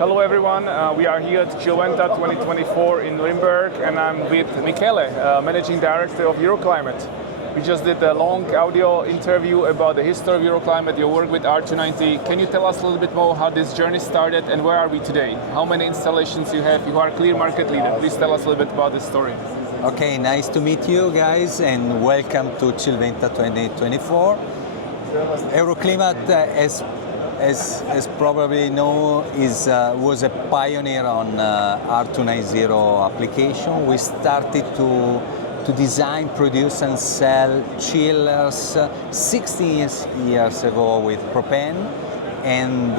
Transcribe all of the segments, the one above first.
Hello everyone, we are here at Chillventa 2024 in Nuremberg and I'm with Michele, Managing Director of Euroklimat. We just did a long audio interview about the history of Euroklimat, your work with R290. Can you tell us a little bit more how this journey started and where are we today? How many installations you have? You are a clear market leader. Please tell us a little bit about this story. Okay, nice to meet you guys and welcome to Chillventa 2024. Euroklimat, as probably know, was a pioneer on R290 application. We started to design, produce and sell chillers 16 years ago with propane and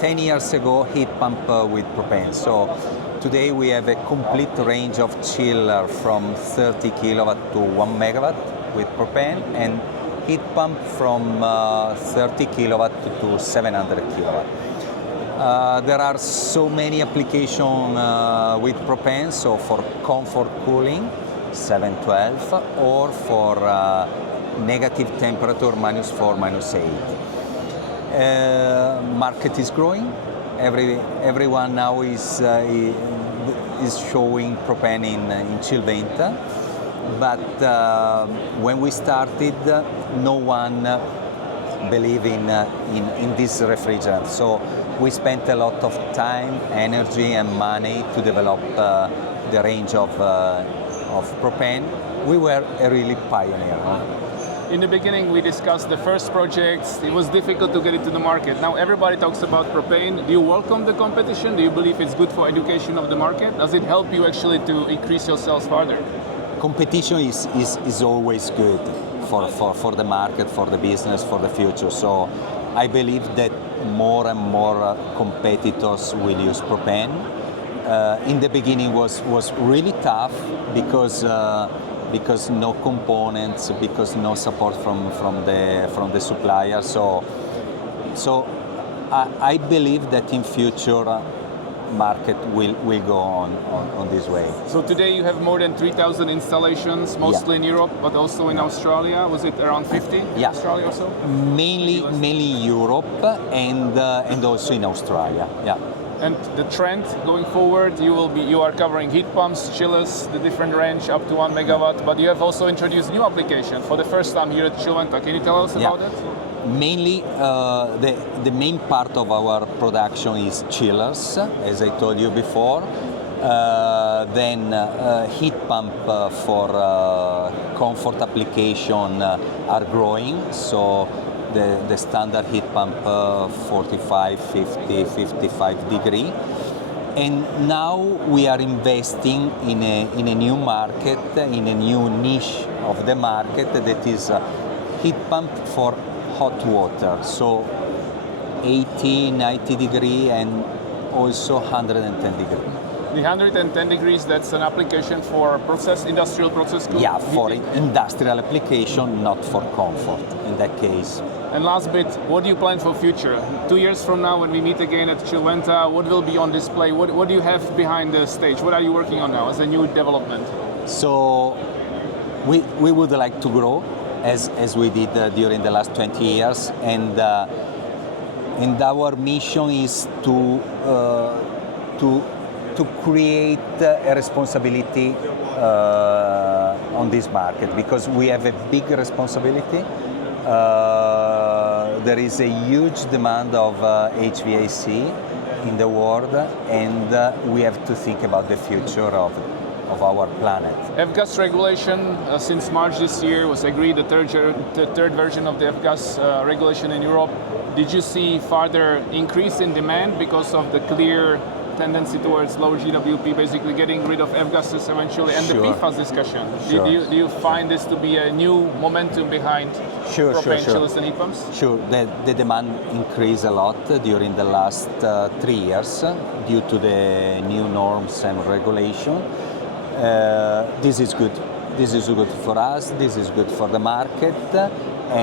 10 years ago heat pump with propane. So today we have a complete range of chiller from 30 kilowatt to 1 megawatt with propane and heat pump from 30 kilowatt to 700 kilowatt. There are so many applications with propane, so for comfort cooling, 712, or for negative temperature, -4, -8. Market is growing. Everyone now is showing propane in Chillventa. But when we started, no one believed in this refrigerant. So we spent a lot of time, energy and money to develop the range of propane. We were a really pioneer. In the beginning, we discussed the first projects. It was difficult to get it to the market. Now everybody talks about propane. Do you welcome the competition? Do you believe it's good for education of the market? Does it help you actually to increase your sales further? Competition is always good for the market, for the business, for the future. So I believe that more and more competitors will use propane. In the beginning was really tough because no components, because no support from the supplier. So I believe that in future market will go on this way. So today you have more than 3,000 installations, mostly in Europe, but also in Australia. Was it around 50 in Australia or so? Mainly Europe and also in Australia. Yeah. And the trend going forward, you are covering heat pumps, chillers, the different range up to 1 megawatt, but you have also introduced new application for the first time here at Chillventa. Can you tell us about that? Mainly, the main part of our production is chillers, as I told you before. Then heat pump for comfort application are growing. So the standard heat pump 45, 50, 55 degree. And now we are investing in a new market, in a new niche of the market that is heat pump for hot water, so 80, 90 degree and also 110 degree. The 110 degrees, that's an application for industrial process cooling? Yeah, for industrial application, not for comfort in that case. And last bit, what do you plan for future? 2 years from now when we meet again at Chillventa, what will be on display? What do you have behind the stage? What are you working on now as a new development? So we would like to grow as we did during the last 20 years, and our mission is to create a responsibility on this market, because we have a big responsibility. There is a huge demand of HVAC in the world, and we have to think about the future of our planet. F-gas regulation since March this year was agreed, the third version of the F-gas regulation in Europe. Did you see further increase in demand because of the clear tendency towards lower GWP, basically getting rid of F-gases eventually, and the PFAS discussion? Do you find this to be a new momentum behind propane chillers and heat pumps? Sure, the demand increased a lot during the last 3 years due to the new norms and regulation. This is good. This is good for us. This is good for the market,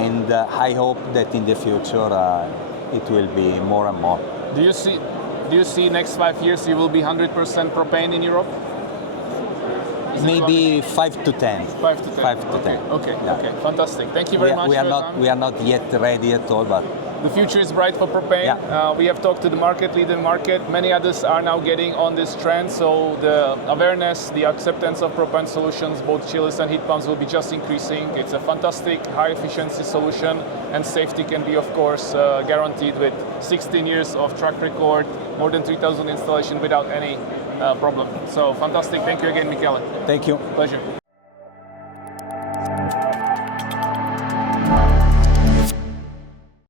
and I hope that in the future it will be more and more. Do you see next 5 years you will be 100% propane in Europe? Maybe 5 to 10. 5 to 10. 5 to 10. Okay, fantastic. Thank you very much. We are not yet ready at all, but The future is bright for propane. Yeah. We have talked to the market leader market. Many others are now getting on this trend. So the awareness, the acceptance of propane solutions, both chillers and heat pumps, will be just increasing. It's a fantastic high efficiency solution, and safety can be, of course, guaranteed with 16 years of track record, more than 3,000 installation without any problem. So fantastic. Thank you again, Michele. Thank you. Pleasure.